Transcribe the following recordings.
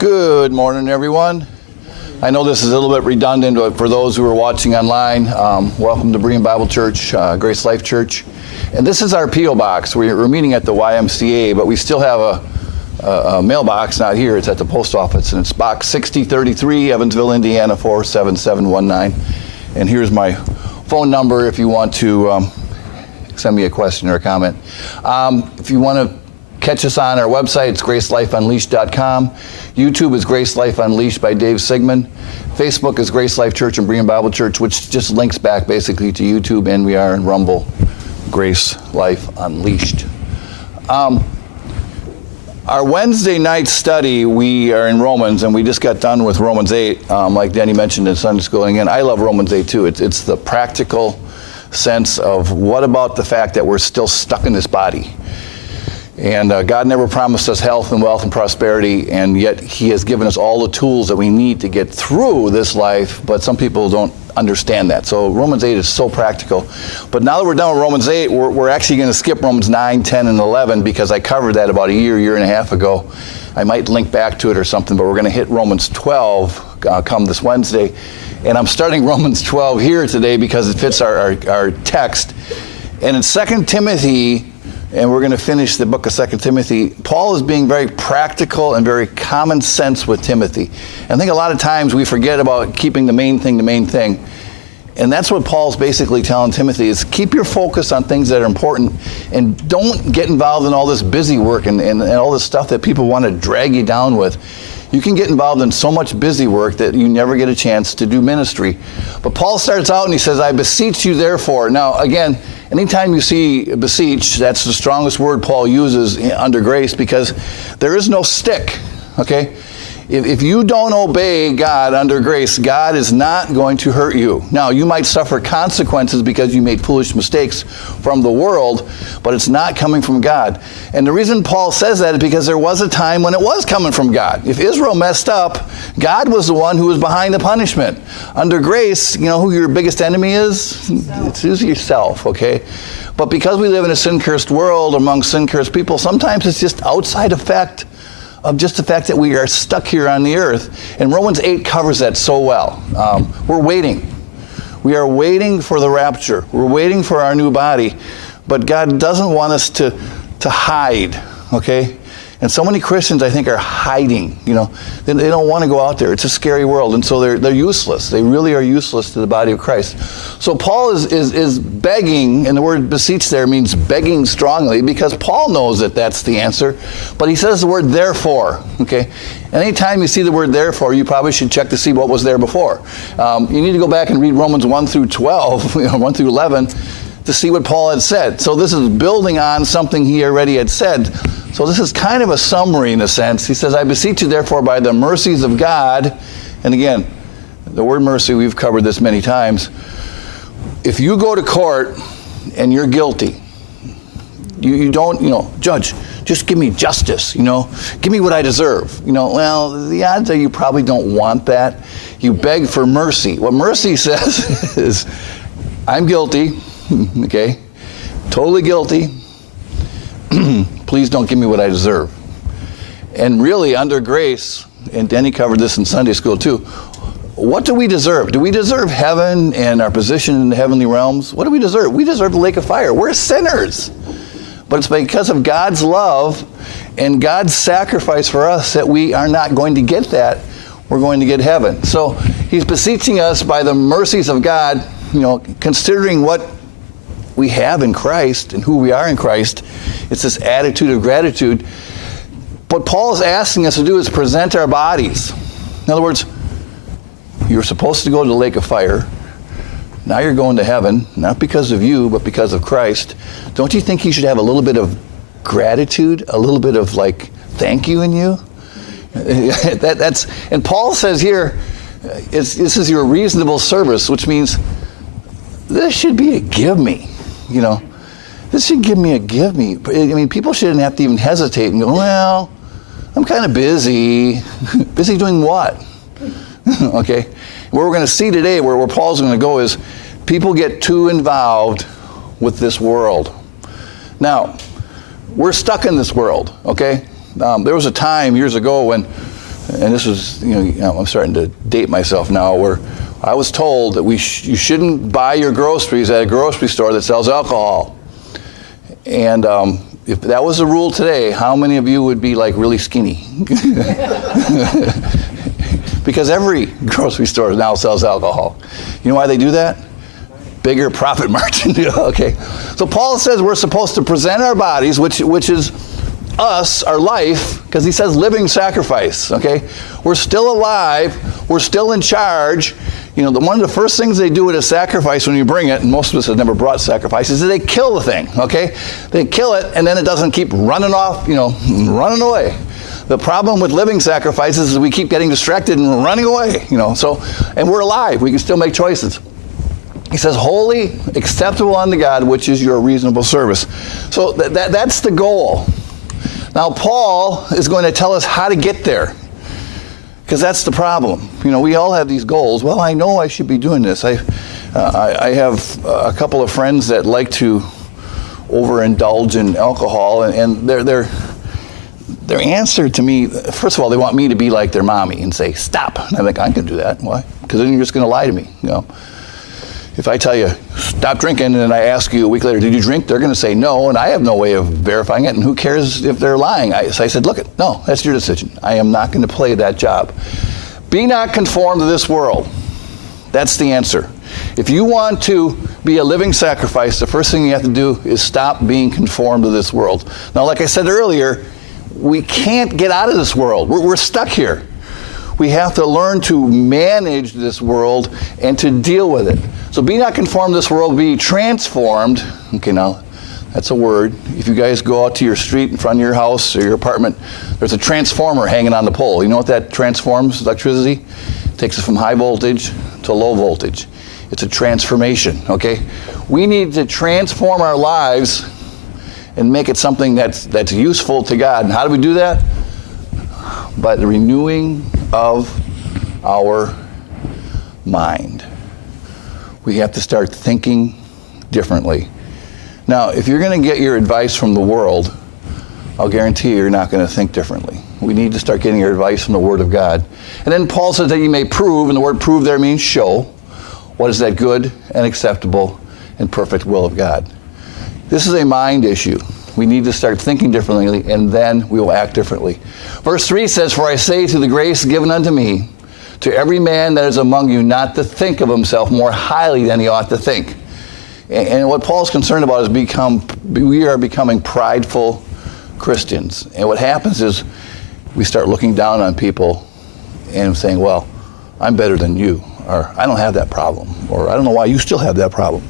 Good morning, everyone. I know this is a little bit redundant, but for those who are watching online, welcome to Berean Bible Church, Grace Life Church. And this is our P.O. Box. We're meeting at the YMCA, but we still have a mailbox, not here, it's at the post office, and it's Box 6033, Evansville, Indiana, 47719. And here's my phone number if you want to send me a question or a comment. If you want to catch us on our website, it's gracelifeunleashed.com. YouTube is Grace Life Unleashed by Dave Sigmund. Facebook is Grace Life Church and Berean Bible Church, which just links back basically to YouTube, and we are in Rumble, Grace Life Unleashed. Our Wednesday night study, we are in Romans, and we just got done with Romans 8, like Danny mentioned in Sunday school. And again, I love Romans 8 too. It's the practical sense of what about the fact that we're still stuck in this body. And God never promised us health and wealth and prosperity, and yet He has given us all the tools that we need to get through this life, but some people don't understand that. So Romans 8 is so practical. But now that we're done with Romans 8, we're actually going to skip Romans 9, 10, and 11, because I covered that about a year and a half ago. I might link back to it or something, but we're going to hit Romans 12 come this Wednesday. And I'm starting Romans 12 here today because it fits our text. And in 2 Timothy, and we're going to finish the book of 2 Timothy, Paul is being very practical and very common sense with Timothy. And I think a lot of times we forget about keeping the main thing. And that's what Paul's basically telling Timothy, is keep your focus on things that are important, and don't get involved in all this busy work and all this stuff that people want to drag you down with. You can get involved in so much busy work that you never get a chance to do ministry. But Paul starts out and he says, I beseech you therefore. Now, again, anytime you see beseech, that's the strongest word Paul uses under grace, because there is no stick, okay? If you don't obey God under grace, God is not going to hurt you. Now, you might suffer consequences because you made foolish mistakes from the world, but it's not coming from God. And the reason Paul says that is because there was a time when it was coming from God. If Israel messed up, God was the one who was behind the punishment. Under grace, you know who your biggest enemy is? It's yourself, okay? But because we live in a sin-cursed world among sin-cursed people, sometimes it's just outside effect of just the fact that we are stuck here on the earth. And Romans 8 covers that so well. We're waiting. We are waiting for the rapture. We're waiting for our new body. But God doesn't want us to hide, okay? And so many Christians, I think, are hiding. You know, they don't want to go out there. It's a scary world, and so they're useless. They really are useless to the body of Christ. So Paul is begging, and the word beseech there means begging strongly, because Paul knows that that's the answer. But he says the word therefore, okay? And anytime you see the word therefore, you probably should check to see what was there before. You need to go back and read Romans 1 through 12, 1 through 11, to see what Paul had said. So this is building on something he already had said. So this is kind of a summary in a sense. He says, I beseech you therefore by the mercies of God. And again, the word mercy, we've covered this many times. If you go to court and you're guilty, you don't, judge, just give me justice, give me what I deserve. Well, the odds are you probably don't want that. You beg for mercy. What mercy says is, I'm guilty, okay, totally guilty. Please don't give me what I deserve. And really, under grace, and Danny covered this in Sunday school too, what do we deserve? Do we deserve heaven and our position in the heavenly realms? What do we deserve? We deserve the lake of fire. We're sinners. But it's because of God's love and God's sacrifice for us that we are not going to get that. We're going to get heaven. So he's beseeching us by the mercies of God, considering what we have in Christ and who we are in Christ. It's this attitude of gratitude. What Paul is asking us to do is present our bodies. In other words, you're supposed to go to the lake of fire. Now you're going to heaven, not because of you, but because of Christ. Don't you think you should have a little bit of gratitude, a little bit of thank you in you? And Paul says here, this is your reasonable service, which means this should be a give me. This should give me a give me. I mean, people shouldn't have to even hesitate and go, well, I'm kind of busy. Busy doing what? Okay. What we're going to see today, where Paul's going to go, is people get too involved with this world. Now, we're stuck in this world, okay? There was a time years ago when and this was, I'm starting to date myself now, where I was told that you shouldn't buy your groceries at a grocery store that sells alcohol. And if that was the rule today, how many of you would be like really skinny? Because every grocery store now sells alcohol. You know why they do that? Bigger profit margin. Okay. So Paul says we're supposed to present our bodies, which is us, our life, because he says living sacrifice. Okay. We're still alive. We're still in charge. One of the first things they do at a sacrifice when you bring it, and most of us have never brought sacrifices, is they kill the thing. Okay. They kill it, and then it doesn't keep running off, running away. The problem with living sacrifices is we keep getting distracted and running away, and we're alive. We can still make choices. He says, holy, acceptable unto God, which is your reasonable service. So that's the goal. Now, Paul is going to tell us how to get there, because that's the problem. We all have these goals. Well, I know I should be doing this. I have a couple of friends that like to overindulge in alcohol, and their answer to me, first of all, they want me to be like their mommy and say, stop. And I'm like, I can do that. Why? Because then you're just going to lie to me. If I tell you, stop drinking, and then I ask you a week later, did you drink? They're going to say no, and I have no way of verifying it, and who cares if they're lying? So I said, look, no, that's your decision. I am not going to play that job. Be not conformed to this world. That's the answer. If you want to be a living sacrifice, the first thing you have to do is stop being conformed to this world. Now, like I said earlier, we can't get out of this world. We're stuck here. We have to learn to manage this world and to deal with it. So be not conformed to this world, be transformed. Okay, now that's a word. If you guys go out to your street in front of your house or your apartment, there's a transformer hanging on the pole. You know what that transforms electricity? It takes it from high voltage to low voltage. It's a transformation, okay? We need to transform our lives and make it something that's useful to God. And how do we do that? By the renewing of our mind. We have to start thinking differently. Now, if you're going to get your advice from the world, I'll guarantee you're not going to think differently. We need to start getting your advice from the Word of God. And then Paul says that you may prove, and the word prove there means show, what is that good and acceptable and perfect will of God. This is a mind issue. We need to start thinking differently, and then we will act differently. Verse 3 says, for I say to the grace given unto me, to every man that is among you, not to think of himself more highly than he ought to think. And what Paul's concerned about is we are becoming prideful Christians. And what happens is we start looking down on people and saying, well, I'm better than you, or I don't have that problem, or I don't know why you still have that problem.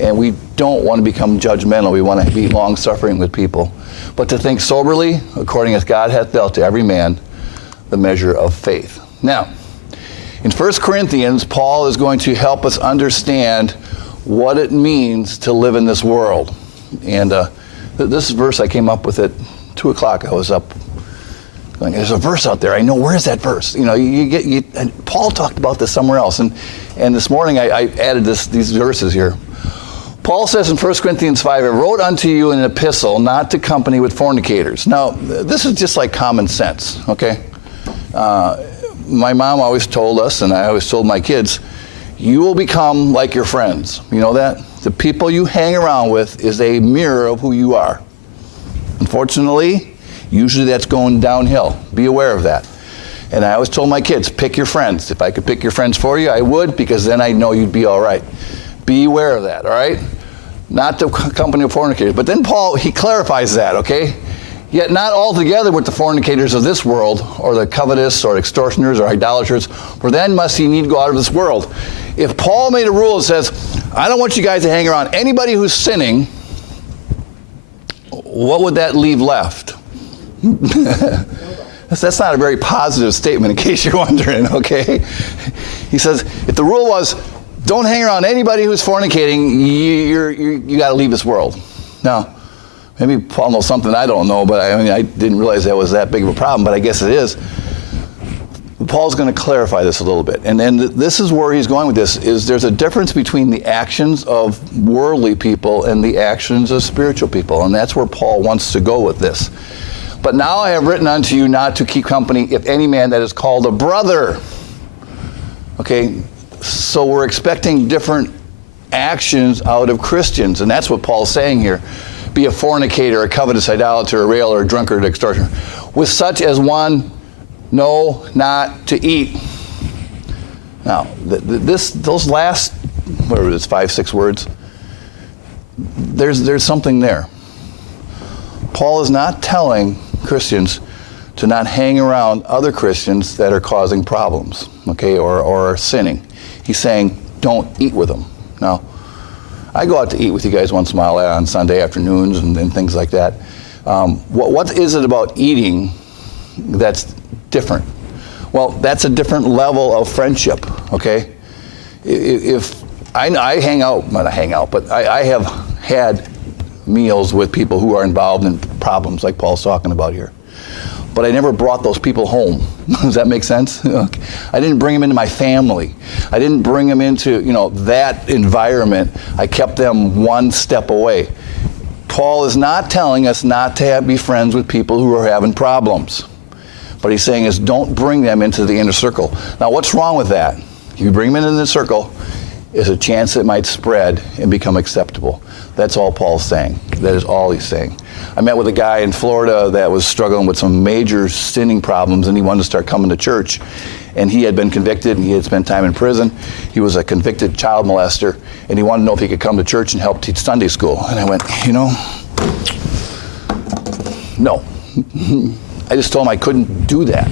And we don't want to become judgmental. We want to be long-suffering with people. But to think soberly, according as God hath dealt to every man the measure of faith. Now, in 1 Corinthians, Paul is going to help us understand what it means to live in this world. And this verse, I came up with at 2 o'clock. I was up going, there's a verse out there. I know, where's that verse? And Paul talked about this somewhere else. And this morning I added these verses here. Paul says in 1 Corinthians 5, I wrote unto you an epistle not to company with fornicators. Now, this is just like common sense, okay? My mom always told us, and I always told my kids, you will become like your friends. You know that? The people you hang around with is a mirror of who you are. Unfortunately, usually that's going downhill. Be aware of that. And I always told my kids, pick your friends. If I could pick your friends for you, I would, because then I know you'd be all right. Be aware of that, all right? Not the company of fornicators. But then Paul, he clarifies that, okay? Yet not altogether with the fornicators of this world, or the covetous, or extortioners, or idolaters, for then must he need go out of this world. If Paul made a rule that says, I don't want you guys to hang around anybody who's sinning, what would that leave left? That's not a very positive statement, in case you're wondering, okay? He says, if the rule was, don't hang around anybody who's fornicating, you got to leave this world. Now, maybe Paul knows something I don't know, but I didn't realize that was that big of a problem, but I guess it is. Paul's going to clarify this a little bit. And this is where he's going with this, is there's a difference between the actions of worldly people and the actions of spiritual people. And that's where Paul wants to go with this. But now I have written unto you not to keep company if any man that is called a brother. Okay, so we're expecting different actions out of Christians, and that's what Paul's saying here. Be a fornicator, a covetous, idolater, a railer, a drunkard, an extortioner. With such as one, know not to eat. Now, those last, whatever it is, 5-6 words, there's something there. Paul is not telling Christians to not hang around other Christians that are causing problems, okay, or sinning. He's saying, don't eat with them. Now, I go out to eat with you guys once in a while on Sunday afternoons and things like that. What is it about eating that's different? Well, that's a different level of friendship, okay? If I hang out, not hang out, but I have had meals with people who are involved in problems like Paul's talking about here. But I never brought those people home. Does that make sense? I didn't bring them into my family. I didn't bring them into, that environment. I kept them one step away. Paul is not telling us not to be friends with people who are having problems. But he's saying is don't bring them into the inner circle. Now, what's wrong with that? If you bring them into the circle, there's a chance it might spread and become acceptable. That's all Paul's saying. That is all he's saying. I met with a guy in Florida that was struggling with some major sinning problems, and he wanted to start coming to church. And he had been convicted, and he had spent time in prison. He was a convicted child molester, and he wanted to know if he could come to church and help teach Sunday school. And I went, no. I just told him I couldn't do that.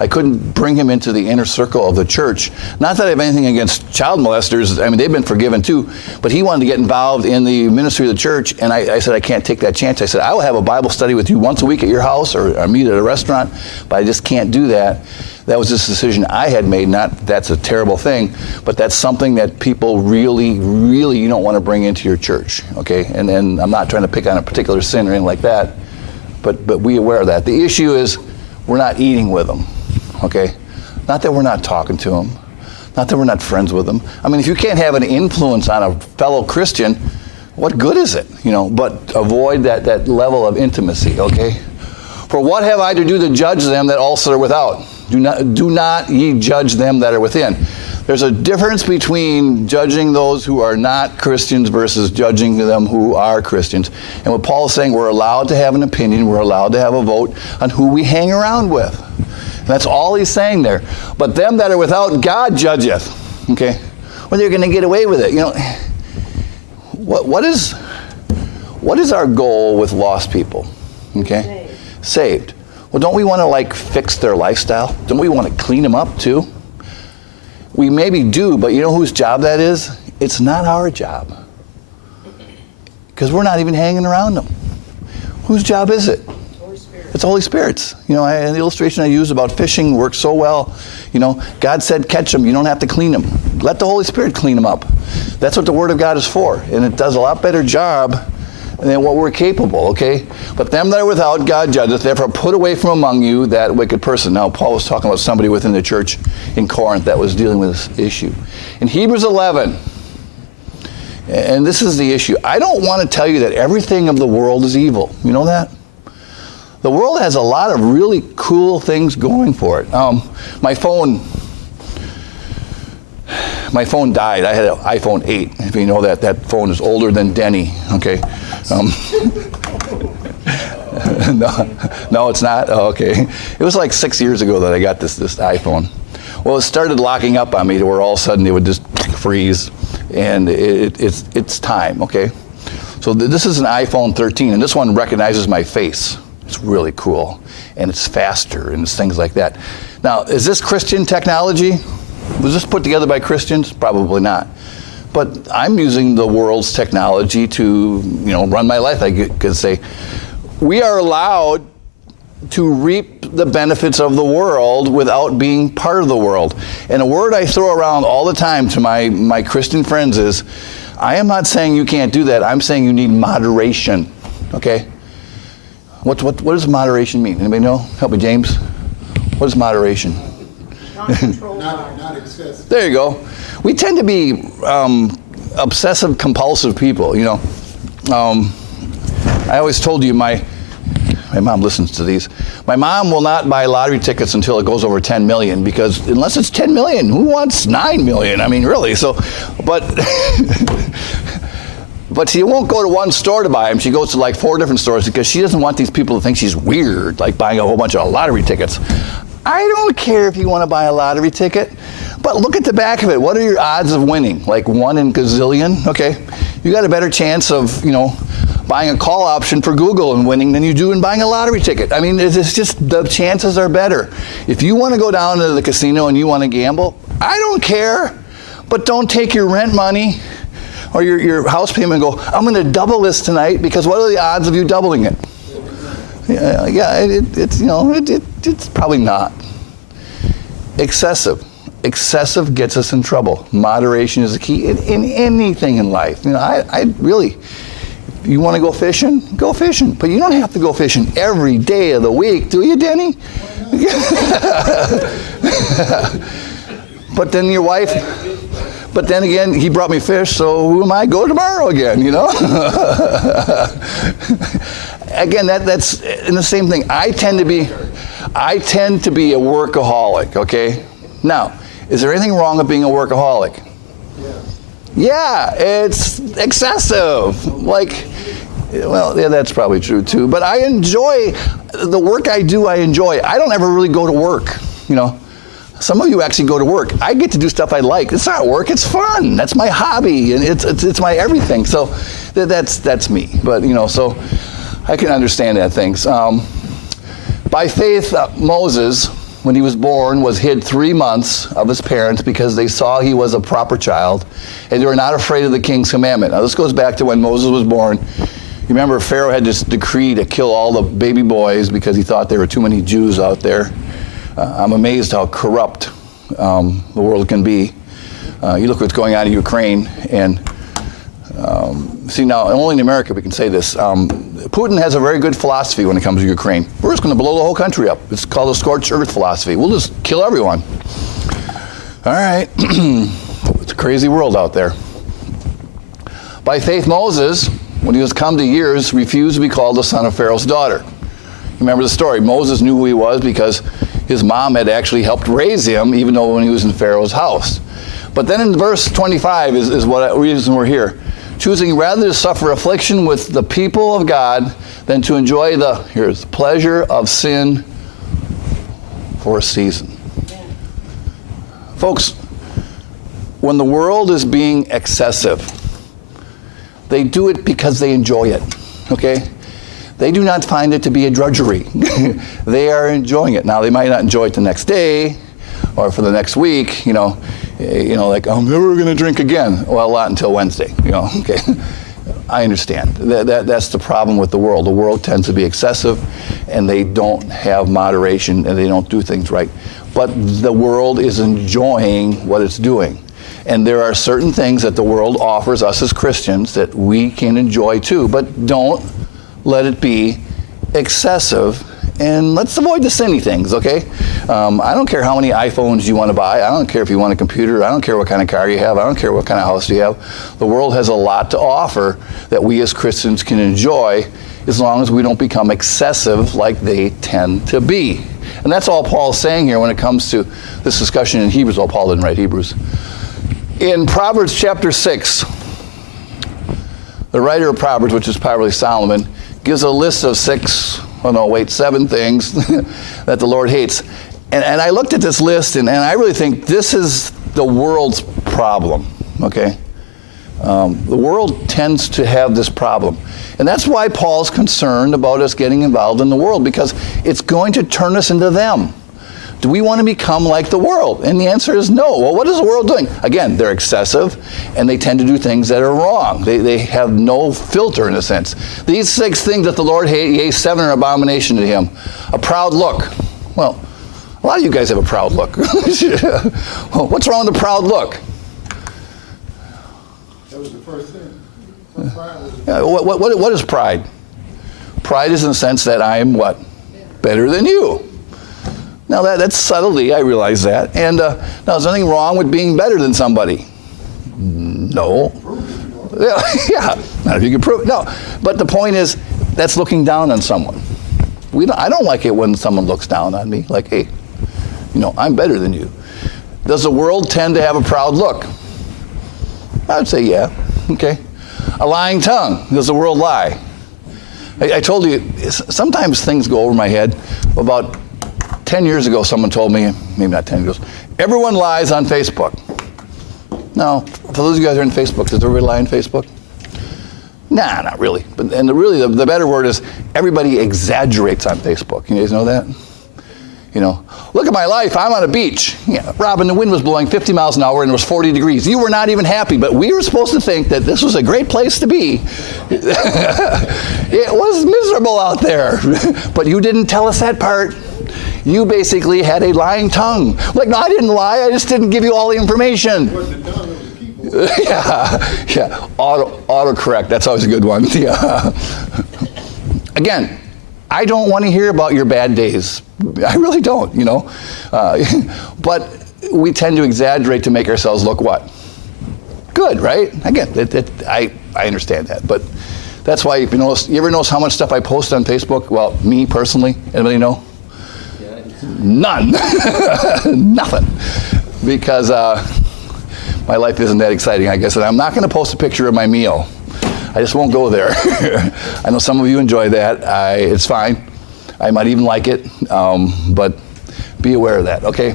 I couldn't bring him into the inner circle of the church. Not that I have anything against child molesters. I mean, they've been forgiven too. But he wanted to get involved in the ministry of the church, and I said, I can't take that chance. I said, I will have a Bible study with you once a week at your house or meet at a restaurant, but I just can't do that. That was just a decision I had made. Not that's a terrible thing, but that's something that people really, really you don't want to bring into your church, okay? And I'm not trying to pick on a particular sin or anything like that, but be aware of that. The issue is we're not eating with them. Okay? Not that we're not talking to them. Not that we're not friends with them. I mean, if you can't have an influence on a fellow Christian, what good is it? But avoid that level of intimacy, okay? For what have I to do to judge them that also are without? Do not ye judge them that are within. There's a difference between judging those who are not Christians versus judging them who are Christians. And what Paul is saying, we're allowed to have an opinion, we're allowed to have a vote on who we hang around with. And that's all he's saying there. But them that are without, God judgeth. Okay? Well, they're going to get away with it. What is our goal with lost people? Okay? Saved. Well, don't we want to fix their lifestyle? Don't we want to clean them up too? We maybe do, but you know whose job that is? It's not our job. Because we're not even hanging around them. Whose job is it? It's the Holy Spirit's. The illustration I used about fishing works so well. God said catch them. You don't have to clean them. Let the Holy Spirit clean them up. That's what the Word of God is for. And it does a lot better job than what we're capable, okay? But them that are without, God judgeth. Therefore put away from among you that wicked person. Now, Paul was talking about somebody within the church in Corinth that was dealing with this issue. In Hebrews 11, and this is the issue. I don't want to tell you that everything of the world is evil. You know that? The world has a lot of really cool things going for it. My phone died. I had an iPhone 8. If you know that phone is older than Denny. Okay. No, it's not. Oh, okay. It was like 6 years ago that I got this iPhone. Well, it started locking up on me to where all of a sudden it would just freeze, and it's time. Okay. So this is an iPhone 13, and this one recognizes my face. It's really cool, and it's faster, and it's things like that. Now, is this Christian technology? Was this put together by Christians? Probably not. But I'm using the world's technology to, run my life. I could say, we are allowed to reap the benefits of the world without being part of the world. And a word I throw around all the time to my Christian friends is, I am not saying you can't do that. I'm saying you need moderation, okay? What does moderation mean? Anybody know? Help me, James. What is moderation? Not excessive. There you go. We tend to be obsessive compulsive people. I always told you my My mom listens to these. My mom will not buy lottery tickets until it goes over 10 million, because unless it's 10 million, who wants 9 million? I mean, really. So, but but she won't go to one store to buy them. She goes to like 4 different stores because she doesn't want these people to think she's weird, like buying a whole bunch of lottery tickets. I don't care if you want to buy a lottery ticket, but look at the back of it. What are your odds of winning? Like 1 in gazillion? Okay, you got a better chance of, buying a call option for Google and winning than you do in buying a lottery ticket. I mean, it's just, the chances are better. If you want to go down to the casino and you want to gamble, I don't care, but don't take your rent money or your house payment and go, I'm going to double this tonight, because what are the odds of you doubling it? It's probably not. Excessive gets us in trouble. Moderation is the key in anything in life. I really, if you want to go fishing, but you don't have to go fishing every day of the week, do you, Denny? But then your wife, but then again, he brought me fish, so who am I? Go tomorrow again, Again, that's in the same thing. I tend to be a workaholic, okay? Now, is there anything wrong with being a workaholic? Yeah, it's excessive. That's probably true too. But I enjoy the work I do. I don't ever really go to work. Some of you actually go to work. I get to do stuff I like. It's not work. It's fun. That's my hobby, and it's my everything. So that's me. But so I can understand that things. By faith, Moses, when he was born, was hid 3 months of his parents because they saw he was a proper child, and they were not afraid of the king's commandment. Now, this goes back to when Moses was born. You remember Pharaoh had this decree to kill all the baby boys because he thought there were too many Jews out there. I'm amazed how corrupt the world can be. You look what's going on in Ukraine, and see now, only in America we can say this. Putin has a very good philosophy when it comes to Ukraine. We're just going to blow the whole country up. It's called the scorched earth philosophy. We'll just kill everyone. All right. It's a crazy world out there. By faith, Moses, when he was come to years, refused to be called the son of Pharaoh's daughter. Remember the story. Moses knew who he was because his mom had actually helped raise him, even though when he was in Pharaoh's house. But then in verse 25 is what reason we're here. Choosing rather to suffer affliction with the people of God than to enjoy the pleasure of sin for a season. Yeah. Folks, when the world is being excessive, they do it because they enjoy it, okay? They do not find it to be a drudgery. They are enjoying it. Now, they might not enjoy it the next day or for the next week, like, I'm never going to drink again. Well, not until Wednesday, okay. I understand. That's the problem with the world. The world tends to be excessive, and they don't have moderation, and they don't do things right. But the world is enjoying what it's doing. And there are certain things that the world offers us as Christians that we can enjoy too, but don't let it be excessive. And let's avoid the sinny things, okay? I don't care how many iPhones you want to buy. I don't care if you want a computer. I don't care what kind of car you have. I don't care what kind of house you have. The world has a lot to offer that we as Christians can enjoy as long as we don't become excessive like they tend to be. And that's all Paul's saying here when it comes to this discussion in Hebrews. Well, Paul didn't write Hebrews. In Proverbs chapter 6, the writer of Proverbs, which is probably Solomon, gives a list of 7 things that the Lord hates. And I looked at this list, and I really think this is the world's problem, okay? The world tends to have this problem. And that's why Paul's concerned about us getting involved in the world, because it's going to turn us into them. Do we want to become like the world? And the answer is no. Well, what is the world doing? Again, they're excessive, and they tend to do things that are wrong. They have no filter, in a sense. These 6 things that the Lord hates, yea, 7 are abomination to him. A proud look. Well, a lot of you guys have a proud look. Well, what's wrong with a proud look? That was the first thing. What is pride? Pride is in the sense that I am what? Better than you. Now, that's subtlety, I realize that. And now, is there anything wrong with being better than somebody? No. Yeah, not if you can prove it. No, but the point is, that's looking down on someone. I don't like it when someone looks down on me, like, hey, I'm better than you. Does the world tend to have a proud look? I would say yeah. Okay. A lying tongue. Does the world lie? I told you, sometimes things go over my head. About 10 years ago, someone told me, maybe not 10 years ago, everyone lies on Facebook. Now, for those of you guys who are on Facebook, does everybody lie on Facebook? Nah, not really. And the better word is everybody exaggerates on Facebook. You guys know that? Look at my life, I'm on a beach. Yeah, Robin, the wind was blowing 50 miles an hour and it was 40 degrees. You were not even happy, but we were supposed to think that this was a great place to be. It was miserable out there, but you didn't tell us that part. You basically had a lying tongue. Like, no, I didn't lie, I just didn't give you all the information. It wasn't the tongue, it was the keyboard. Yeah. Autocorrect, that's always a good one. Yeah. Again, I don't want to hear about your bad days. I really don't, But we tend to exaggerate to make ourselves look what? Good, right? Again, I understand that. But that's why, you ever notice how much stuff I post on Facebook? Well, me personally, anybody know? None. Nothing. Because my life isn't that exciting, I guess. And I'm not going to post a picture of my meal. I just won't go there. I know some of you enjoy that. It's fine. I might even like it, but be aware of that, okay?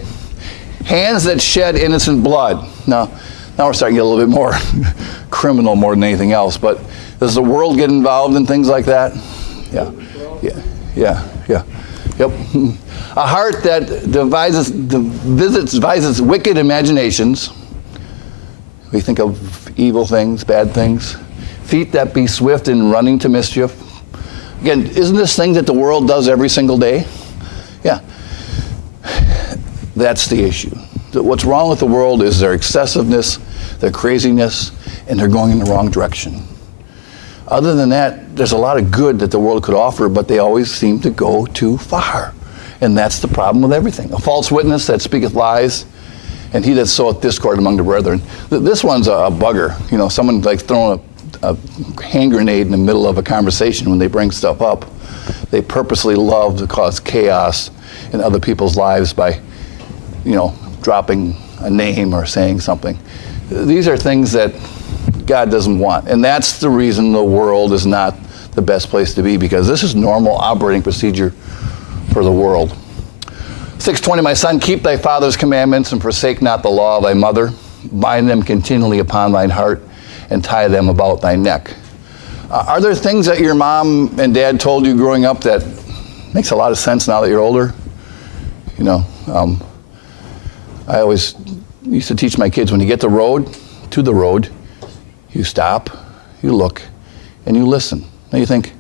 Hands that shed innocent blood. Now we're starting to get a little bit more criminal more than anything else, but does the world get involved in things like that? Yeah. Yep. A heart that devises wicked imaginations. We think of evil things, bad things. Feet that be swift in running to mischief. Again, isn't this thing that the world does every single day? Yeah. That's the issue. What's wrong with the world is their excessiveness, their craziness, and they're going in the wrong direction. Other than that, there's a lot of good that the world could offer, but they always seem to go too far. And that's the problem with everything. A false witness that speaketh lies, and he that soweth discord among the brethren. This one's a bugger. Someone like throwing a hand grenade in the middle of a conversation when they bring stuff up. They purposely love to cause chaos in other people's lives by, dropping a name or saying something. These are things that God doesn't want. And that's the reason the world is not the best place to be, because this is normal operating procedure for the world. 6:20, my son, keep thy father's commandments and forsake not the law of thy mother. Bind them continually upon thine heart and tie them about thy neck. Are there things that your mom and dad told you growing up that makes a lot of sense now that you're older? I always used to teach my kids, when you get to the road, you stop, you look, and you listen. Now you think,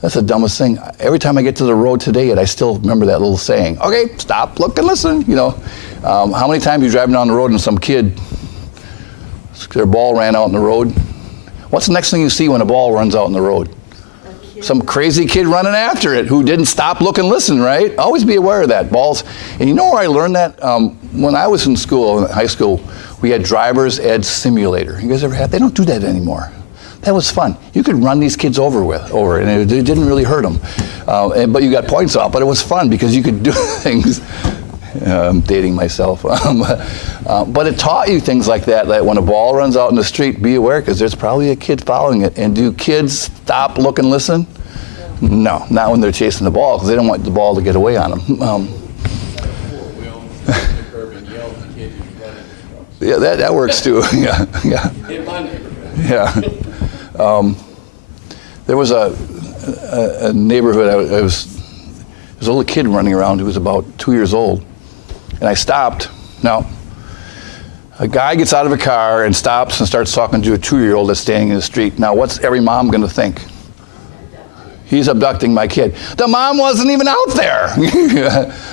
that's the dumbest thing. Every time I get to the road today, I still remember that little saying, okay, stop, look, and listen. How many times you driving down the road and some kid, their ball ran out in the road? What's the next thing you see when a ball runs out in the road? Some crazy kid running after it who didn't stop, look, and listen, right? Always be aware of that. Balls. And you know where I learned that? When I was in school, in high school, we had driver's ed simulator. You guys ever had? They don't do that anymore. That was fun. You could run these kids over and it didn't really hurt them. But you got points off, but it was fun because you could do things. I'm dating myself. But it taught you things like that when a ball runs out in the street, be aware, because there's probably a kid following it. And do kids stop, look, and listen? No, not when they're chasing the ball, because they don't want the ball to get away on them. Yeah, that works too. Yeah. In my neighborhood. Yeah. There was a neighborhood, there was a little kid running around who was about 2 years old. And I stopped. Now, a guy gets out of a car and stops and starts talking to a 2-year-old that's standing in the street. Now, what's every mom going to think? He's abducting my kid. The mom wasn't even out there.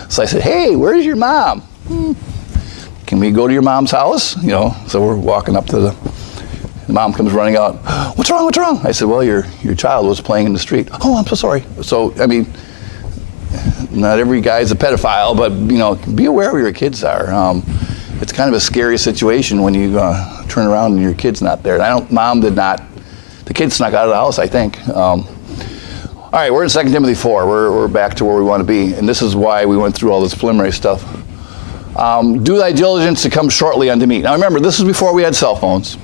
So I said, hey, where's your mom? Can we go to your mom's house? So we're walking up to the mom comes running out. What's wrong? I said, well, your child was playing in the street. Oh, I'm so sorry. So, not every guy's a pedophile, but, be aware where your kids are. It's kind of a scary situation when you turn around and your kid's not there. The kid snuck out of the house, I think. All right, we're in 2 Timothy 4. We're back to where we want to be. And this is why we went through all this preliminary stuff. Do thy diligence to come shortly unto me. Now remember, this is before we had cell phones.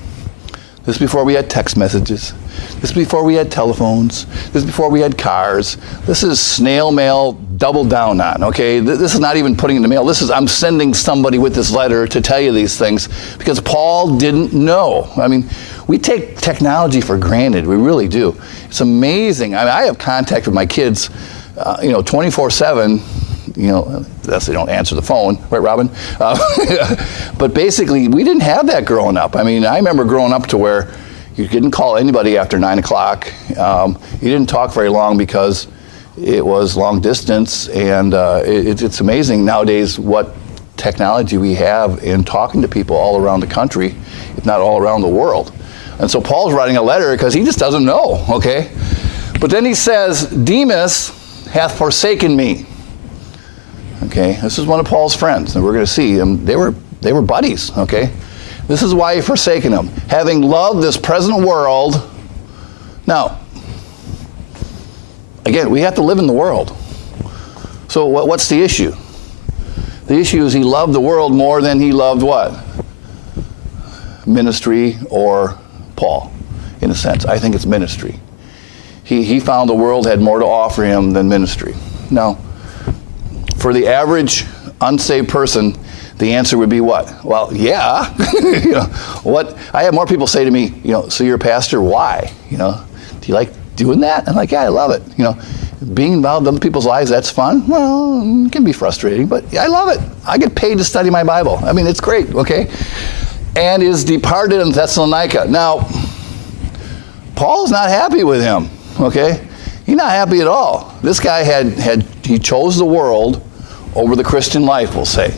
This is before we had text messages. This is before we had telephones. This is before we had cars. This is snail mail doubled down on, okay? This is not even putting in the mail. This is, I'm sending somebody with this letter to tell you these things because Paul didn't know. I mean, we take technology for granted. We really do. It's amazing. I mean, I have contact with my kids, 24/7. Unless they don't answer the phone, right, Robin? But basically, we didn't have that growing up. I mean, I remember growing up to where you didn't call anybody after 9 o'clock. You didn't talk very long because it was long distance, and it's amazing nowadays what technology we have in talking to people all around the country, if not all around the world. And so Paul's writing a letter because he just doesn't know, okay? But then he says, Demas hath forsaken me. Okay, this is one of Paul's friends, and we're going to see them. They were buddies, okay? This is why he forsaken him. Having loved this present world. Now, again, we have to live in the world. So what's the issue? The issue is he loved the world more than he loved what? Ministry or Paul, in a sense. I think it's ministry. He found the world had more to offer him than ministry. Now, for the average unsaved person, the answer would be what? Well, yeah. What? I have more people say to me, so you're a pastor, why? Do you like doing that? I'm like, yeah, I love it. Being involved in other people's lives, that's fun. Well, it can be frustrating, but I love it. I get paid to study my Bible. I mean, it's great, okay? And is departed in Thessalonica. Now, Paul's not happy with him, okay? He's not happy at all. This guy he chose the world over the Christian life, we'll say.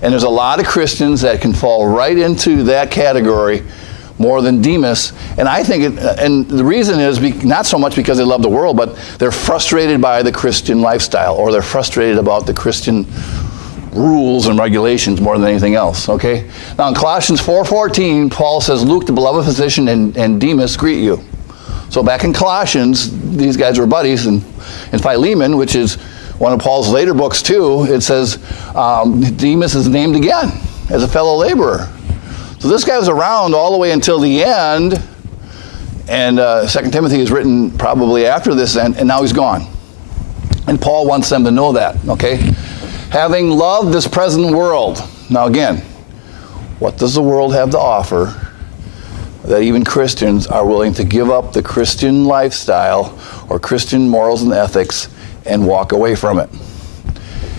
And there's a lot of Christians that can fall right into that category more than Demas. And I think, and the reason is not so much because they love the world, but they're frustrated by the Christian lifestyle, or they're frustrated about the Christian rules and regulations more than anything else, okay? Now in Colossians 4:14, Paul says, Luke, the beloved physician, and Demas greet you. So back in Colossians, these guys were buddies, and in Philemon, which is one of Paul's later books too, it says Demas is named again as a fellow laborer. So this guy was around all the way until the end, and 2 Timothy is written probably after this, and now he's gone. And Paul wants them to know that, okay? Having loved this present world. Now again, what does the world have to offer that even Christians are willing to give up the Christian lifestyle or Christian morals and ethics and walk away from it?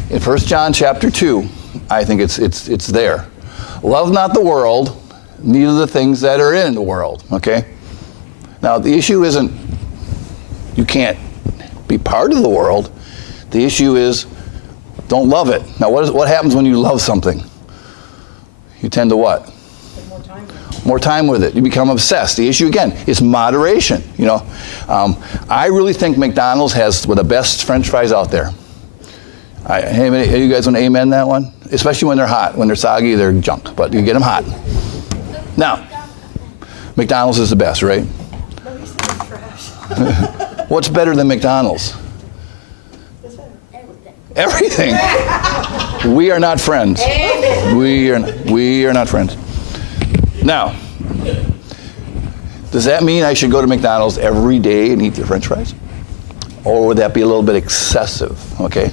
In 1 John chapter 2, I think it's there. Love not the world, neither the things that are in the world, okay? Now, the issue isn't you can't be part of the world. The issue is don't love it. Now, what happens when you love something? You tend to what? More time with it. You become obsessed. The issue, again, is moderation. I really think McDonald's has the best French fries out there. Hey, you guys want to amen that one? Especially when they're hot. When they're soggy, they're junk. But you get them hot. Now, McDonald's is the best, right? What's better than McDonald's? Everything. We are not friends. We are not friends. Now, does that mean I should go to McDonald's every day and eat the French fries? Or would that be a little bit excessive? Okay.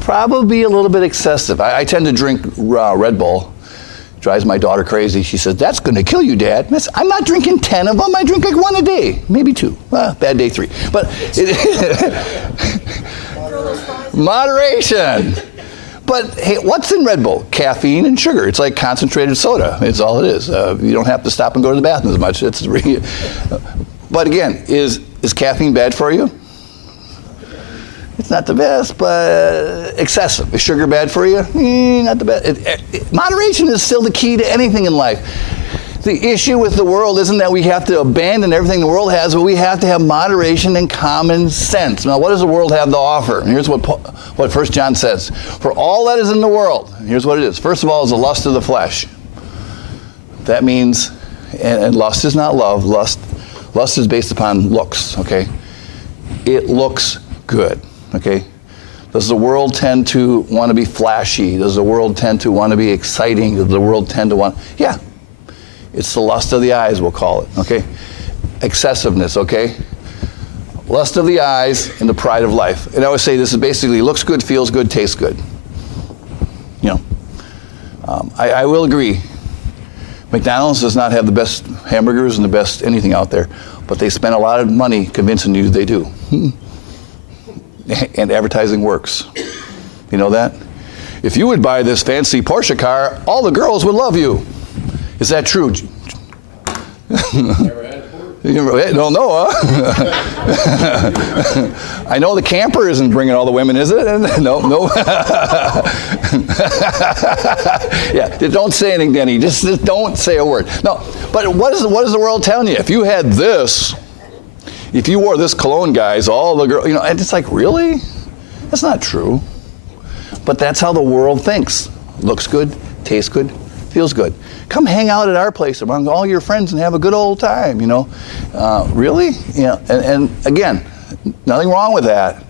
Probably a little bit excessive. I tend to drink Red Bull. Drives my daughter crazy. She says, that's going to kill you, Dad. I'm not drinking 10 of them. I drink like 1 a day, maybe 2. Bad day 3. But moderation. But hey, what's in Red Bull? Caffeine and sugar. It's like concentrated soda. It's all it is. You don't have to stop and go to the bathroom as much. But again, is caffeine bad for you? It's not the best, but excessive. Is sugar bad for you? Not the best. Moderation is still the key to anything in life. The issue with the world isn't that we have to abandon everything the world has, but we have to have moderation and common sense. Now, what does the world have to offer? And here's what 1 John says. For all that is in the world, here's what it is. First of all is the lust of the flesh. That means, and lust is not love. Lust is based upon looks, okay? it looks good, okay? Does the world tend to want to be flashy? Does the world tend to want to be exciting? Does the world tend to want, yeah. It's the lust of the eyes, we'll call it, okay? Excessiveness, okay? Lust of the eyes and the pride of life. And I always say this is basically looks good, feels good, tastes good. You know, I will agree. McDonald's does not have the best hamburgers and the best anything out there, but they spend a lot of money convincing you they do. And advertising works. You know that? If you would buy this fancy Porsche car, all the girls would love you. Is that true? Never had a Porsche? Don't know, huh? I know the camper isn't bringing all the women, is it? No. Yeah, don't say anything, Denny. Just don't say a word. No, but what is the world telling you? If you had this, if you wore this cologne, guys, all the girls, and it's like, really? That's not true. But that's how the world thinks. Looks good, tastes good, feels good. Come hang out at our place among all your friends and have a good old time, Really? And again, nothing wrong with that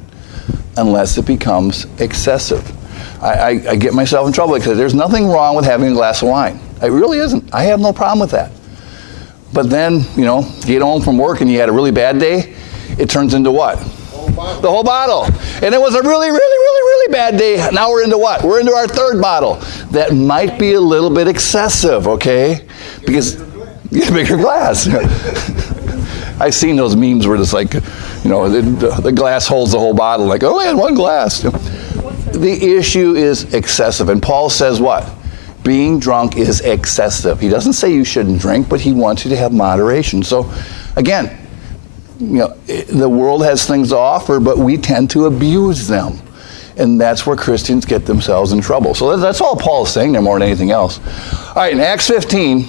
unless it becomes excessive. I get myself in trouble because there's nothing wrong with having a glass of wine. It really isn't. I have no problem with that. But then, you get home from work and you had a really bad day, it turns into what? The whole bottle. And it was a really, really, really, really bad day. Now we're into what? We're into our third bottle. That might be a little bit excessive, okay? Because get a bigger glass. I've seen those memes where it's like, the glass holds the whole bottle. Like, oh, I had one glass. The issue is excessive. And Paul says what? Being drunk is excessive. He doesn't say you shouldn't drink, but he wants you to have moderation. So, again, the world has things to offer, but we tend to abuse them. And that's where Christians get themselves in trouble. So that's all Paul is saying there more than anything else. All right, in Acts 15,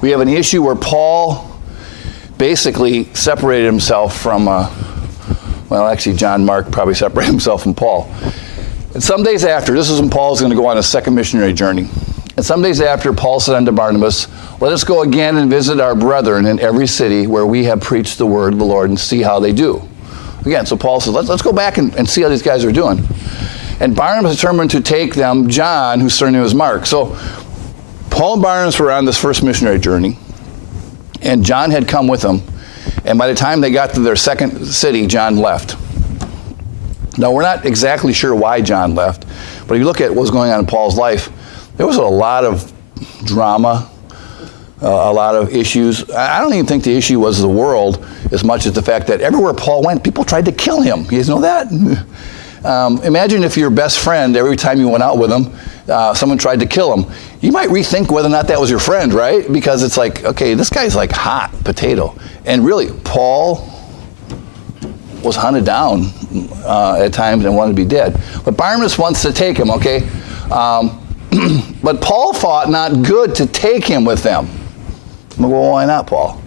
we have an issue where Paul basically separated himself from, actually John Mark probably separated himself from Paul. And some days after, this is when Paul's going to go on his second missionary journey. And some days after, Paul said unto Barnabas, let us go again and visit our brethren in every city where we have preached the word of the Lord and see how they do. Again, so Paul says, let's go back and see how these guys are doing. And Barnabas determined to take them John, whose surname was Mark. So Paul and Barnabas were on this first missionary journey, and John had come with them. And by the time they got to their second city, John left. Now, we're not exactly sure why John left, but if you look at what was going on in Paul's life, there was a lot of drama, a lot of issues. I don't even think the issue was the world as much as the fact that everywhere Paul went, people tried to kill him. You guys know that? Imagine if your best friend, every time you went out with him, someone tried to kill him. You might rethink whether or not that was your friend, right? Because it's like, okay, this guy's like hot potato. And really, Paul was hunted down at times and wanted to be dead. But Barnabas wants to take him, okay? But Paul thought not good to take him with them. Well, why not, Paul?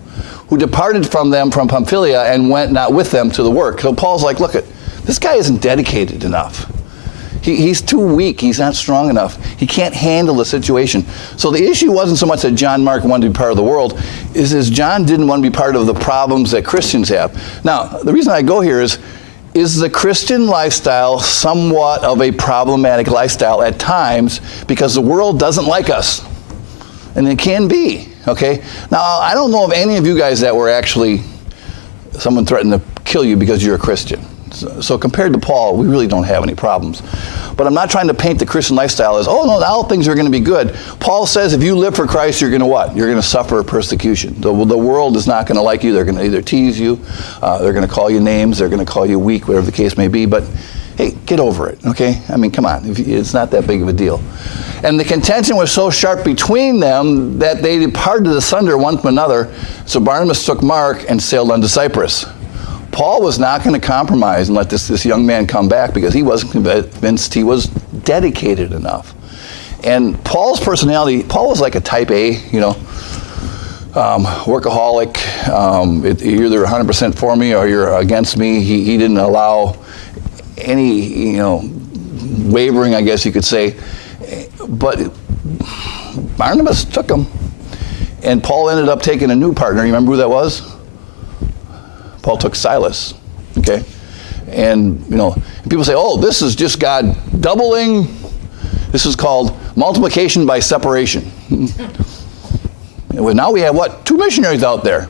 Who departed from them from Pamphylia and went not with them to the work. So Paul's like, look, this guy isn't dedicated enough. He's too weak. He's not strong enough. He can't handle the situation. So the issue wasn't so much that John Mark wanted to be part of the world, is John didn't want to be part of the problems that Christians have. Now, the reason I go here is the Christian lifestyle somewhat of a problematic lifestyle at times because the world doesn't like us. And it can be, okay? Now, I don't know of any of you guys that were actually, someone threatened to kill you because you're a Christian. So compared to Paul, we really don't have any problems. But I'm not trying to paint the Christian lifestyle as, oh no, now things are going to be good. Paul says if you live for Christ, you're going to what? You're going to suffer persecution. The world is not going to like you. They're going to either tease you, they're going to call you names, they're going to call you weak, whatever the case may be. But hey, get over it, okay? I mean, come on, it's not that big of a deal. And the contention was so sharp between them that they departed asunder one from another. So Barnabas took Mark and sailed unto Cyprus. Paul was not going to compromise and let this young man come back because he wasn't convinced he was dedicated enough. And Paul's personality, Paul was like a type A, workaholic. You're either 100% for me or you're against me. He didn't allow any, wavering, I guess you could say. But Barnabas took him. And Paul ended up taking a new partner. You remember who that was? Paul took Silas, okay? And, people say, oh, this is just God doubling. This is called multiplication by separation. Well, now we have, 2 missionaries out there.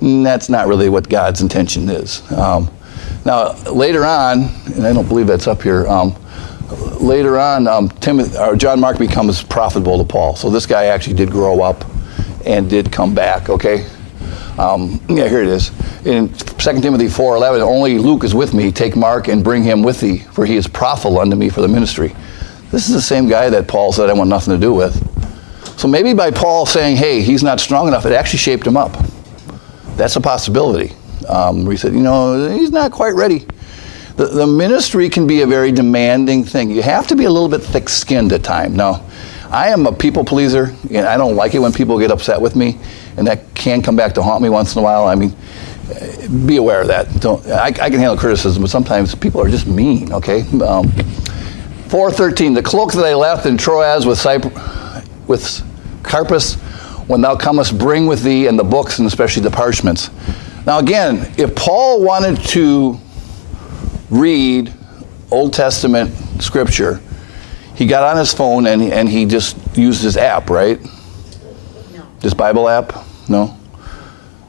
And that's not really what God's intention is. Now, later on, and I don't believe that's up here, later on, John Mark becomes profitable to Paul. So this guy actually did grow up and did come back, okay? Here it is. In 2 Timothy 4:11, only Luke is with me. Take Mark and bring him with thee, for he is profitable unto me for the ministry. This is the same guy that Paul said I want nothing to do with. So maybe by Paul saying, hey, he's not strong enough, it actually shaped him up. That's a possibility. We said, he's not quite ready. The ministry can be a very demanding thing. You have to be a little bit thick-skinned at times. Now, I am a people pleaser, and I don't like it when people get upset with me, and that can come back to haunt me once in a while. I mean, be aware of that. I can handle criticism, but sometimes people are just mean, okay? 4:13, the cloak that I left in Troas with Carpus, when thou comest, bring with thee, and the books, and especially the parchments. Now again, if Paul wanted to read Old Testament scripture, he got on his phone and he just used his app, right? No. This Bible app? No?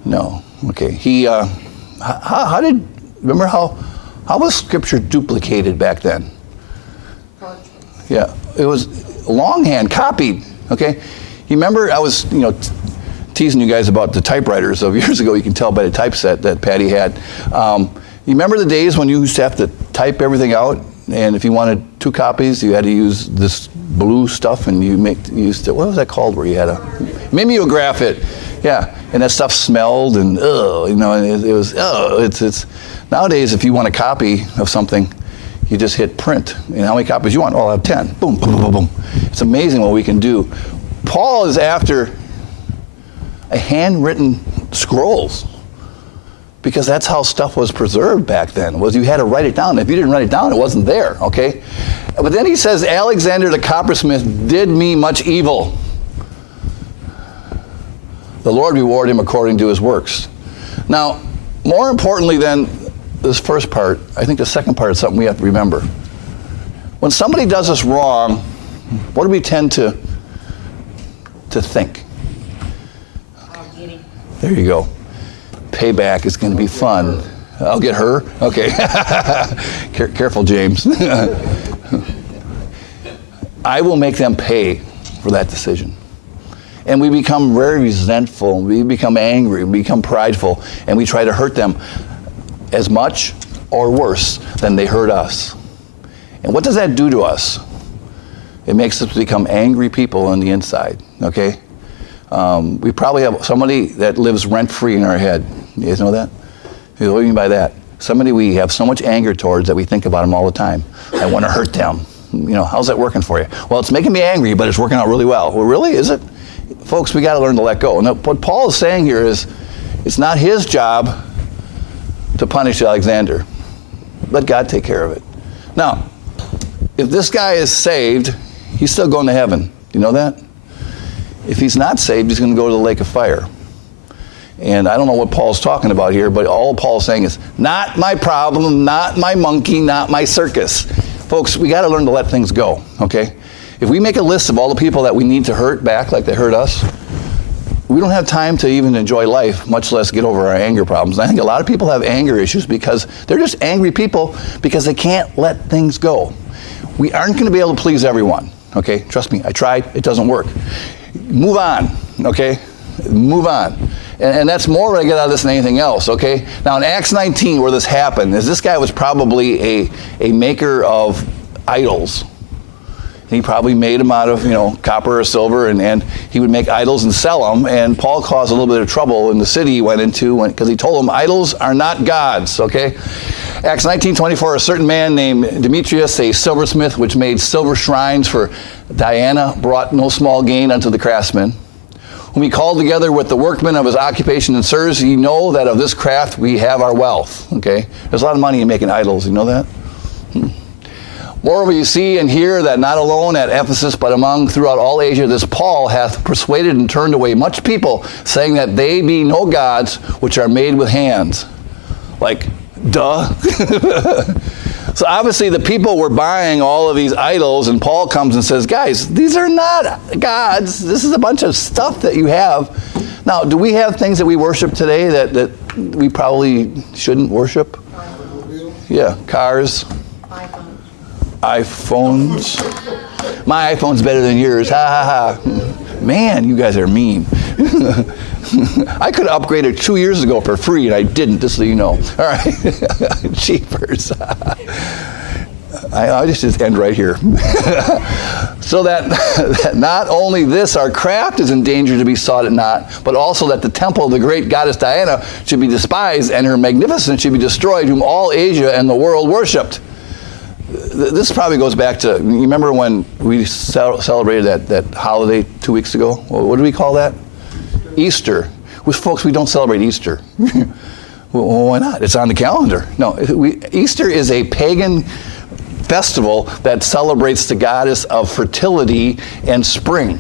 No. Okay. He, remember how was scripture duplicated back then? Yeah. It was longhand, copied, okay? You remember I was, teasing you guys about the typewriters of years ago. You can tell by the typeset that Patty had. You remember the days when you used to have to type everything out, and if you wanted 2 copies, you had to use this blue stuff, and you used to, what was that called, where you had to mimeograph it? Yeah, and that stuff smelled, and it was, it's nowadays, if you want a copy of something, you just hit print. And how many copies you want? Oh, I'll have 10. Boom, boom, boom, boom. It's amazing what we can do. Paul is after a handwritten scrolls, because that's how stuff was preserved back then, was you had to write it down. If you didn't write it down, it wasn't there, okay? But then he says, Alexander the coppersmith did me much evil. The Lord reward him according to his works. Now, more importantly than this first part, I think the second part is something we have to remember. When somebody does us wrong, what do we tend to think? I'll get him. There you go. Payback is going to be fun. I'll get her? Okay. Careful, James. I will make them pay for that decision. And we become very resentful. We become angry. We become prideful. And we try to hurt them as much or worse than they hurt us. And what does that do to us? It makes us become angry people on the inside, okay? We probably have somebody that lives rent-free in our head. You guys know that? What do you mean by that? Somebody we have so much anger towards that we think about them all the time. I want to hurt them. How's that working for you? Well, it's making me angry, but it's working out really well. Well, really? Is it? Folks, we got to learn to let go. And what Paul is saying here is, it's not his job to punish Alexander. Let God take care of it. Now, if this guy is saved, he's still going to heaven. Do you know that? If he's not saved, he's going to go to the lake of fire. And I don't know what Paul's talking about here, but all Paul's saying is, not my problem, not my monkey, not my circus. Folks, we got to learn to let things go, okay? If we make a list of all the people that we need to hurt back like they hurt us, we don't have time to even enjoy life, much less get over our anger problems. And I think a lot of people have anger issues because they're just angry people because they can't let things go. We aren't going to be able to please everyone, okay? Trust me, I tried, it doesn't work. Move on, okay? Move on. And that's more what I get out of this than anything else, okay? Now in Acts 19, where this happened, is this guy was probably a maker of idols. He probably made them out of, copper or silver, and he would make idols and sell them. And Paul caused a little bit of trouble in the city he went into because he told them idols are not gods, okay? Acts 19:24, a certain man named Demetrius, a silversmith, which made silver shrines for Diana, brought no small gain unto the craftsmen, whom he called together with the workmen of his occupation, and sirs, ye know that of this craft we have our wealth, okay? There's a lot of money in making idols, you know that? Moreover, you see and hear that not alone at Ephesus, but throughout all Asia, this Paul hath persuaded and turned away much people, saying that they be no gods which are made with hands. Like, duh. So obviously the people were buying all of these idols, and Paul comes and says, guys, these are not gods. This is a bunch of stuff that you have. Now, do we have things that we worship today that we probably shouldn't worship? Yeah, cars. iPhones. My iPhone's better than yours. Ha ha ha. Man, you guys are mean. I could have upgraded 2 years ago for free, and I didn't, just so you know. All right. Cheapers. I just end right here. So that not only this, our craft is in danger to be sought at naught, but also that the temple of the great goddess Diana should be despised, and her magnificence should be destroyed, whom all Asia and the world worshipped. This probably goes back to, you remember when we celebrated that holiday 2 weeks ago? What do we call that? Easter. Which, folks, we don't celebrate Easter. Well, why not? It's on the calendar. No, Easter is a pagan festival that celebrates the goddess of fertility and spring.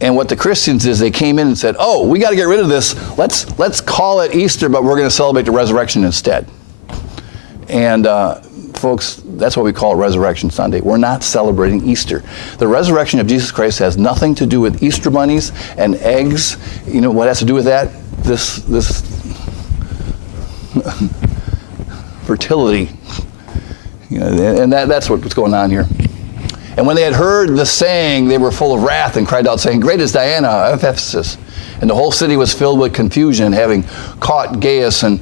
And what the Christians is, they came in and said, oh, we got to get rid of this. Let's call it Easter, but we're going to celebrate the resurrection instead. And folks, that's what we call Resurrection Sunday. We're not celebrating Easter. The resurrection of Jesus Christ has nothing to do with Easter bunnies and eggs. You know what has to do with that? This fertility. You know, and that's what's going on here. And when they had heard the saying, they were full of wrath and cried out, saying, Great is Diana of Ephesus. And the whole city was filled with confusion, having caught Gaius and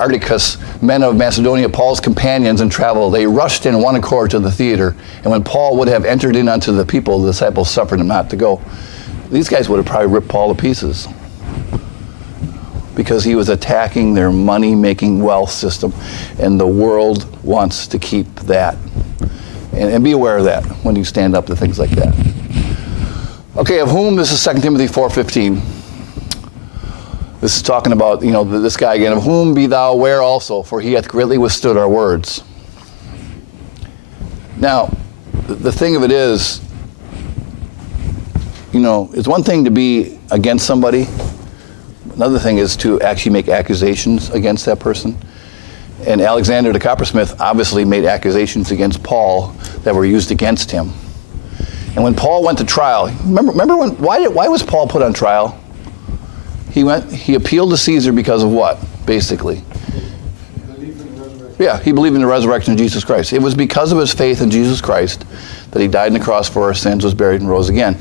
Articus, men of Macedonia, Paul's companions in travel. They rushed in one accord to the theater, and when Paul would have entered in unto the people, the disciples suffered him not to go. These guys would have probably ripped Paul to pieces because he was attacking their money-making wealth system, and the world wants to keep that. And be aware of that when you stand up to things like that. Okay, of whom? This is 2 Timothy 4:15. This is talking about, this guy again. Of whom be thou aware also, for he hath greatly withstood our words. Now, the thing of it is, it's one thing to be against somebody. Another thing is to actually make accusations against that person. And Alexander the coppersmith obviously made accusations against Paul that were used against him. And when Paul went to trial, remember why was Paul put on trial? He appealed to Caesar because of what, basically? Yeah, he believed in the resurrection of Jesus Christ. It was because of his faith in Jesus Christ that he died on the cross for our sins, was buried, and rose again.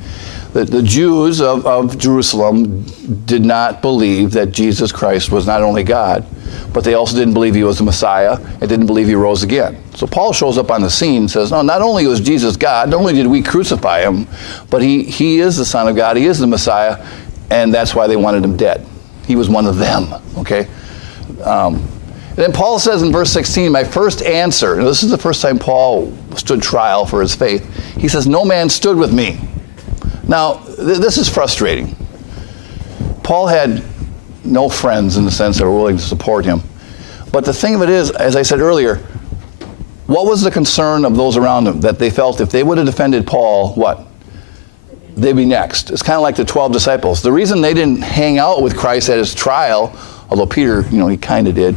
The Jews of Jerusalem did not believe that Jesus Christ was not only God, but they also didn't believe he was the Messiah and didn't believe he rose again. So Paul shows up on the scene and says, no, not only was Jesus God, not only did we crucify him, but he is the Son of God, he is the Messiah, and that's why they wanted him dead. He was one of them, okay? And then Paul says in verse 16, my first answer, and this is the first time Paul stood trial for his faith, he says, no man stood with me. Now, this is frustrating. Paul had no friends in the sense that were willing to support him. But the thing of it is, as I said earlier, what was the concern of those around him? That they felt if they would have defended Paul, what? They'd be next. It's kind of like the 12 disciples. The reason they didn't hang out with Christ at his trial, although Peter, he kind of did,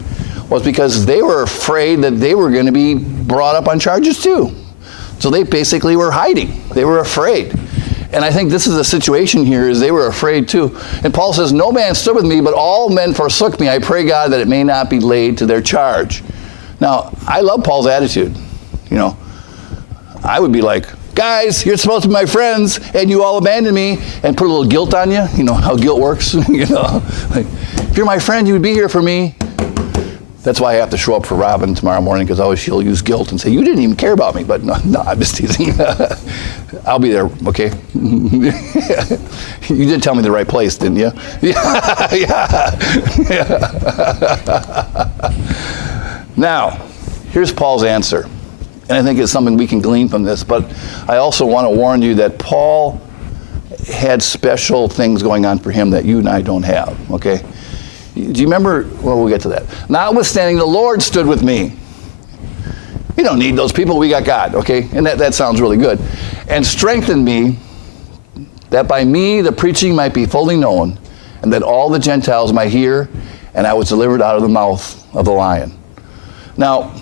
was because they were afraid that they were going to be brought up on charges too. So they basically were hiding. They were afraid. And I think this is the situation here, is they were afraid too. And Paul says, no man stood with me, but all men forsook me. I pray God that it may not be laid to their charge. Now, I love Paul's attitude. I would be like, guys, you're supposed to be my friends, and you all abandoned me, and put a little guilt on you. You know how guilt works. Like, if you're my friend, you would be here for me. That's why I have to show up for Robin tomorrow morning, because always she'll use guilt and say, you didn't even care about me. But no, I'm just teasing. I'll be there, okay? You did tell me the right place, didn't you? Yeah. Now, here's Paul's answer. And I think it's something we can glean from this. But I also want to warn you that Paul had special things going on for him that you and I don't have, okay? Do you remember? Well, we'll get to that. Notwithstanding, the Lord stood with me. We don't need those people. We got God, okay? And that sounds really good. And strengthened me, that by me the preaching might be fully known, and that all the Gentiles might hear, and I was delivered out of the mouth of the lion. Now,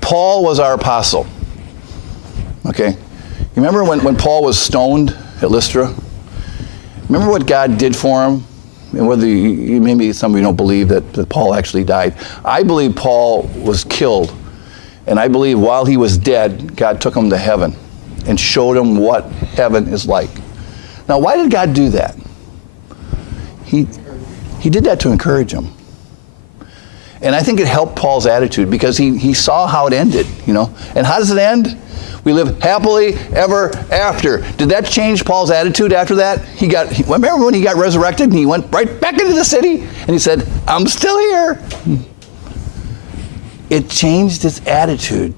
Paul was our apostle. Okay? You remember when Paul was stoned at Lystra? Remember what God did for him? And whether maybe some of you don't believe that Paul actually died. I believe Paul was killed. And I believe while he was dead, God took him to heaven and showed him what heaven is like. Now, why did God do that? He did that to encourage him. And I think it helped Paul's attitude because he saw how it ended, you know. And how does it end? We live happily ever after. Did that change Paul's attitude after that? Remember when he got resurrected and he went right back into the city and he said, I'm still here. It changed his attitude.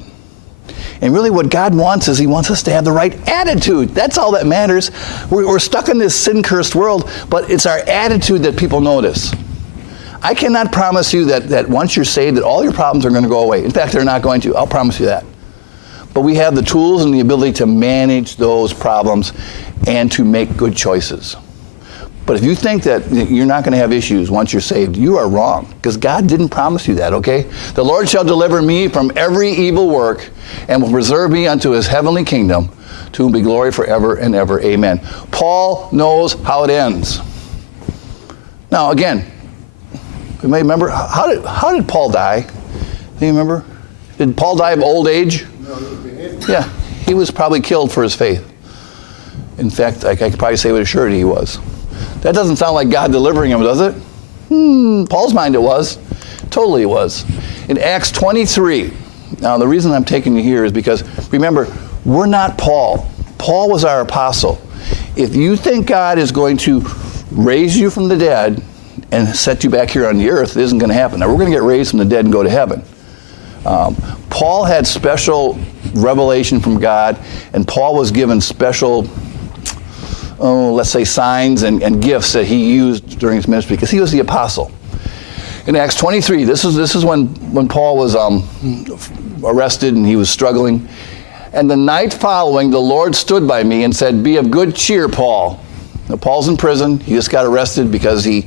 And really what God wants is he wants us to have the right attitude. That's all that matters. We're stuck in this sin-cursed world, but it's our attitude that people notice. I cannot promise you that once you're saved that all your problems are going to go away. In fact, they're not going to. I'll promise you that. But we have the tools and the ability to manage those problems and to make good choices. But if you think that you're not going to have issues once you're saved, you are wrong, because God didn't promise you that, okay? The Lord shall deliver me from every evil work and will preserve me unto his heavenly kingdom, to whom be glory forever and ever. Amen. Paul knows how it ends. Now, again, you may remember, how did Paul die? Do you remember? Did Paul die of old age? No, he was beheaded. Yeah, he was probably killed for his faith. In fact, I could probably say with a surety he was. That doesn't sound like God delivering him, does it? Paul's mind it was. Totally it was. In Acts 23, now the reason I'm taking you here is because, remember, we're not Paul. Paul was our apostle. If you think God is going to raise you from the dead and set you back here on the earth, it isn't going to happen. Now, we're going to get raised from the dead and go to heaven. Paul had special revelation from God, and Paul was given special let's say signs and gifts that he used during his ministry because he was the apostle. In Acts 23, this is when Paul was arrested and he was struggling. And the night following, the Lord stood by me and said, be of good cheer, Paul. Now, Paul's in prison. He just got arrested because he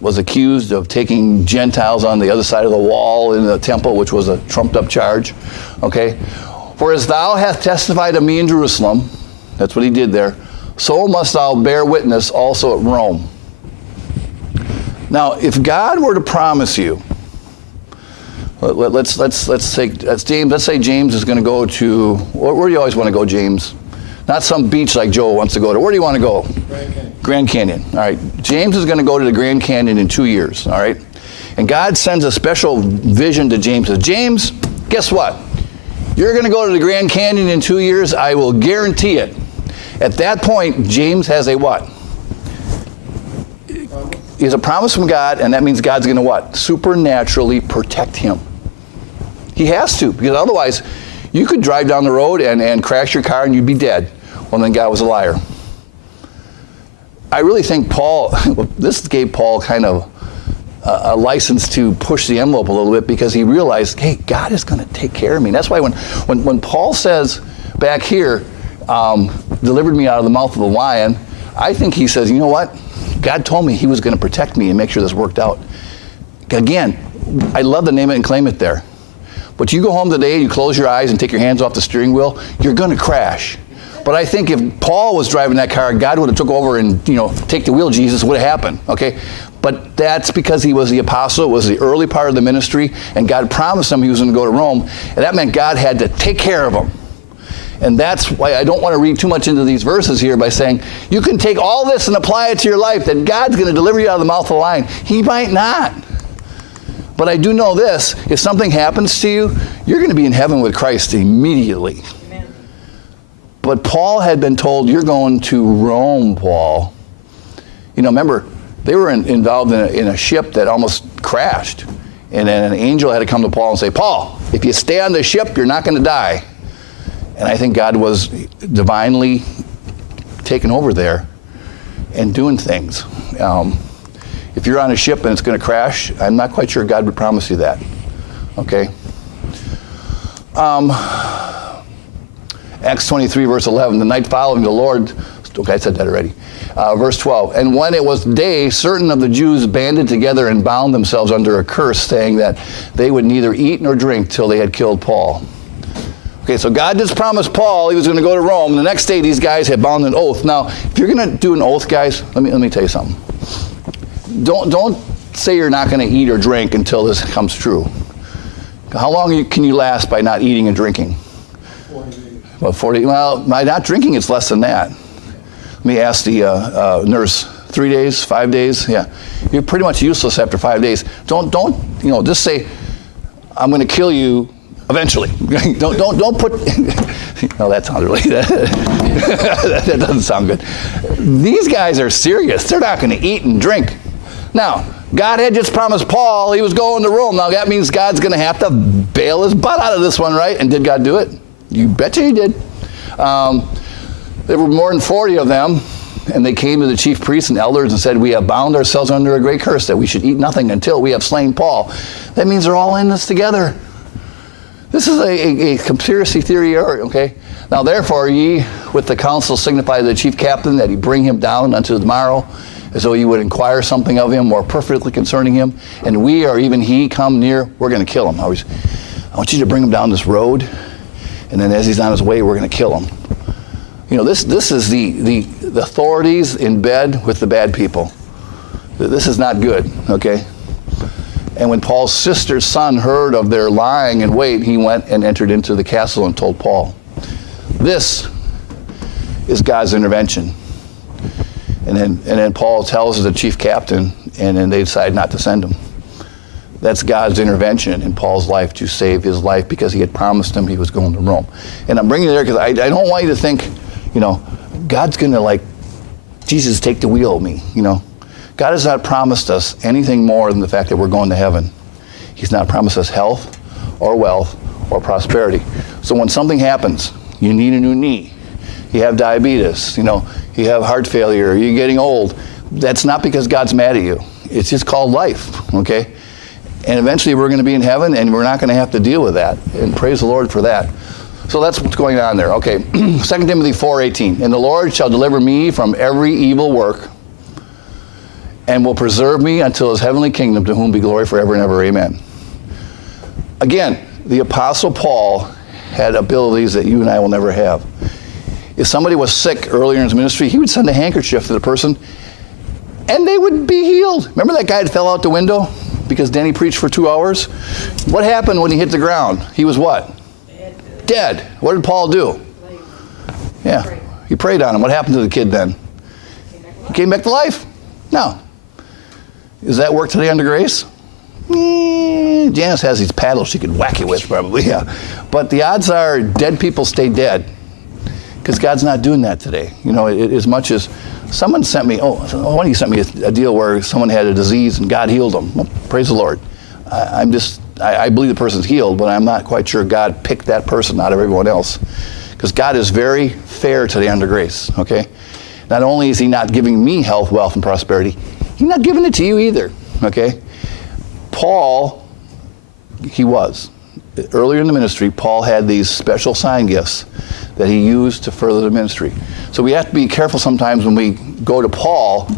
was accused of taking Gentiles on the other side of the wall in the temple, which was a trumped-up charge. Okay? For as thou hast testified of me in Jerusalem, that's what he did there, so must thou bear witness also at Rome. Now, if God were to promise you, let's James. Let's say James is going to go to, where do you always want to go, James? Not some beach like Joe wants to go to. Where do you want to go? Grand Canyon. Grand Canyon. All right. James is going to go to the Grand Canyon in 2 years. All right. And God sends a special vision to James. Says, James, guess what? You're going to go to the Grand Canyon in 2 years. I will guarantee it. At that point, James has a what? He has a promise from God, and that means God's going to what? Supernaturally protect him. He has to, because otherwise, you could drive down the road and crash your car and you'd be dead. Well, then God was a liar. I really think this gave Paul kind of a license to push the envelope a little bit because he realized, hey, God is going to take care of me. That's why when Paul says back here, delivered me out of the mouth of the lion, I think he says, you know what? God told me he was going to protect me and make sure this worked out. Again, I love to name it and claim it there. But you go home today, you close your eyes and take your hands off the steering wheel, you're going to crash. But I think if Paul was driving that car, God would have took over and, take the wheel, Jesus, would have happened, okay? But that's because he was the apostle, it was the early part of the ministry, and God promised him he was going to go to Rome, and that meant God had to take care of him. And that's why I don't want to read too much into these verses here by saying, you can take all this and apply it to your life, that God's going to deliver you out of the mouth of the lion. He might not. But I do know this, if something happens to you, you're going to be in heaven with Christ immediately. Amen. But Paul had been told, you're going to Rome, Paul. Remember, they were involved in a ship that almost crashed. And then an angel had to come to Paul and say, Paul, if you stay on the ship, you're not going to die. And I think God was divinely taking over there and doing things. If you're on a ship and it's going to crash, I'm not quite sure God would promise you that. Okay? Acts 23, verse 11, the night following, the Lord Okay, I said that already. Verse 12. And when it was day, certain of the Jews banded together and bound themselves under a curse, saying that they would neither eat nor drink till they had killed Paul. Okay, so God just promised Paul he was going to go to Rome. The next day, these guys had bound an oath. Now, if you're going to do an oath, guys, let me tell you something. Don't say you're not going to eat or drink until this comes true. How long can you last by not eating and drinking? 40 days. Well, 40. Well, by not drinking, it's less than that. Let me ask the nurse. 3 days, 5 days? Yeah, you're pretty much useless after 5 days. Don't just say, I'm going to kill you. Eventually. don't put, no, that sounds really, that doesn't sound good. These guys are serious. They're not going to eat and drink. Now, God had just promised Paul he was going to Rome. Now, that means God's going to have to bail his butt out of this one, right? And did God do it? You betcha he did. There were more than 40 of them, and they came to the chief priests and elders and said, we have bound ourselves under a great curse that we should eat nothing until we have slain Paul. That means they're all in this together. This is a conspiracy theory, okay? Now, therefore, ye with the council signify to the chief captain that he bring him down unto the morrow, as though ye would inquire something of him more perfectly concerning him. And we, or even he, come near, we're going to kill him. I want you to bring him down this road, and then as he's on his way, we're going to kill him. This is the authorities in bed with the bad people. This is not good, okay? And when Paul's sister's son heard of their lying in wait, he went and entered into the castle and told Paul. This is God's intervention. And then Paul tells the chief captain, and then they decide not to send him. That's God's intervention in Paul's life to save his life because he had promised him he was going to Rome. And I'm bringing you there because I don't want you to think, God's going to Jesus take the wheel of me, God has not promised us anything more than the fact that we're going to heaven. He's not promised us health or wealth or prosperity. So when something happens, you need a new knee, you have diabetes, you have heart failure, you're getting old, that's not because God's mad at you. It's just called life, okay? And eventually we're going to be in heaven and we're not going to have to deal with that. And praise the Lord for that. So that's what's going on there. Okay, 2 Timothy 4:18. And the Lord shall deliver me from every evil work and will preserve me until his heavenly kingdom, to whom be glory forever and ever. Amen. Again, the Apostle Paul had abilities that you and I will never have. If somebody was sick earlier in his ministry, he would send a handkerchief to the person, and they would be healed. Remember that guy that fell out the window because Danny preached for 2 hours? What happened when he hit the ground? He was what? Dead. What did Paul do? Yeah, he prayed on him. What happened to the kid then? He came back to life? No. Does that work today under grace? Janice has these paddles she could whack it with, probably, yeah. But the odds are dead people stay dead because God's not doing that today. As much as someone sent me, one of you sent me a deal where someone had a disease and God healed them. Well, praise the Lord. I believe the person's healed, but I'm not quite sure God picked that person out of everyone else. Because God is very fair today under grace, okay? Not only is he not giving me health, wealth, and prosperity, he's not giving it to you either, okay? Paul, he was. Earlier in the ministry, Paul had these special sign gifts that he used to further the ministry. So we have to be careful sometimes when we go to Paul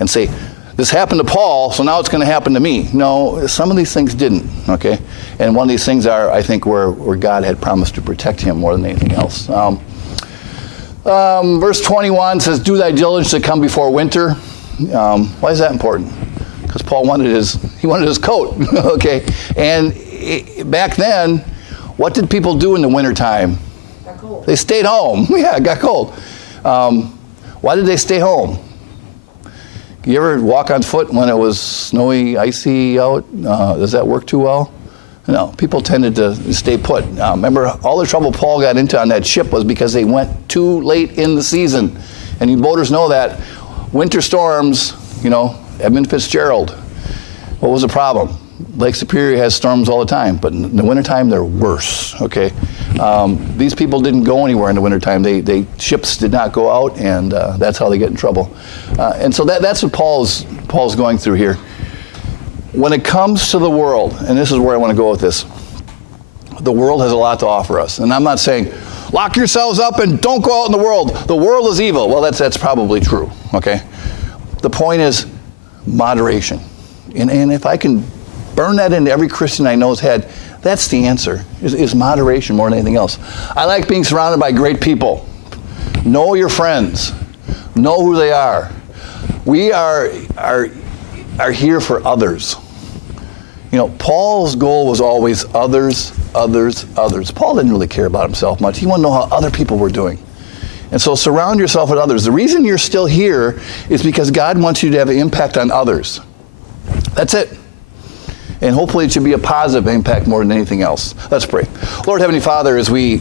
and say, this happened to Paul, so now it's going to happen to me. No, some of these things didn't, okay? And one of these things are, I think, where God had promised to protect him more than anything else. Verse 21 says, do thy diligence to come before winter. Why is that important? Because Paul wanted his coat, okay? And back then, what did people do in the wintertime? Got cold. They stayed home. Yeah, it got cold. Why did they stay home? You ever walk on foot when it was snowy, icy out? Does that work too well? No, people tended to stay put. Remember, all the trouble Paul got into on that ship was because they went too late in the season. And you boaters know that. Winter storms, Edmund Fitzgerald. What was the problem? Lake Superior has storms all the time, but in the wintertime, they're worse, okay? These people didn't go anywhere in the wintertime. Ships did not go out, and that's how they get in trouble. And so that's what Paul's going through here. When it comes to the world, and this is where I want to go with this, the world has a lot to offer us. And I'm not saying, Lock yourselves up and don't go out in the world. The world is evil. Well, that's probably true, okay? The point is moderation. And if I can burn that into every Christian I know's head, that's the answer, is moderation more than anything else. I like being surrounded by great people. Know your friends. Know who they are. We are here for others. You know, Paul's goal was always others, others, others. Paul didn't really care about himself much. He wanted to know how other people were doing. And so surround yourself with others. The reason you're still here is because God wants you to have an impact on others. That's it. And hopefully it should be a positive impact more than anything else. Let's pray. Lord Heavenly Father, as we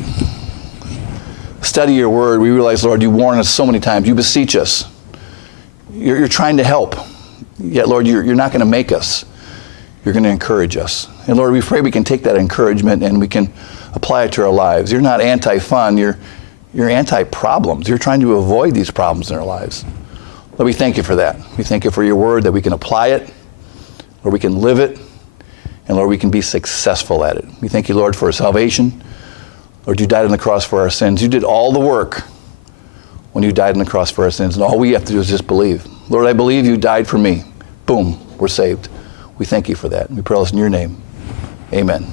study your word, we realize, Lord, you warn us so many times. You beseech us. You're trying to help. Yet, Lord, you're not going to make us. You're going to encourage us. And Lord, we pray we can take that encouragement and we can apply it to our lives. You're not anti-fun. You're anti-problems. You're trying to avoid these problems in our lives. Lord, we thank you for that. We thank you for your word, that we can apply it, or we can live it, and Lord, we can be successful at it. We thank you, Lord, for salvation. Lord, you died on the cross for our sins. You did all the work when you died on the cross for our sins, and all we have to do is just believe. Lord, I believe you died for me. Boom, we're saved. We thank you for that. We pray this in your name. Amen.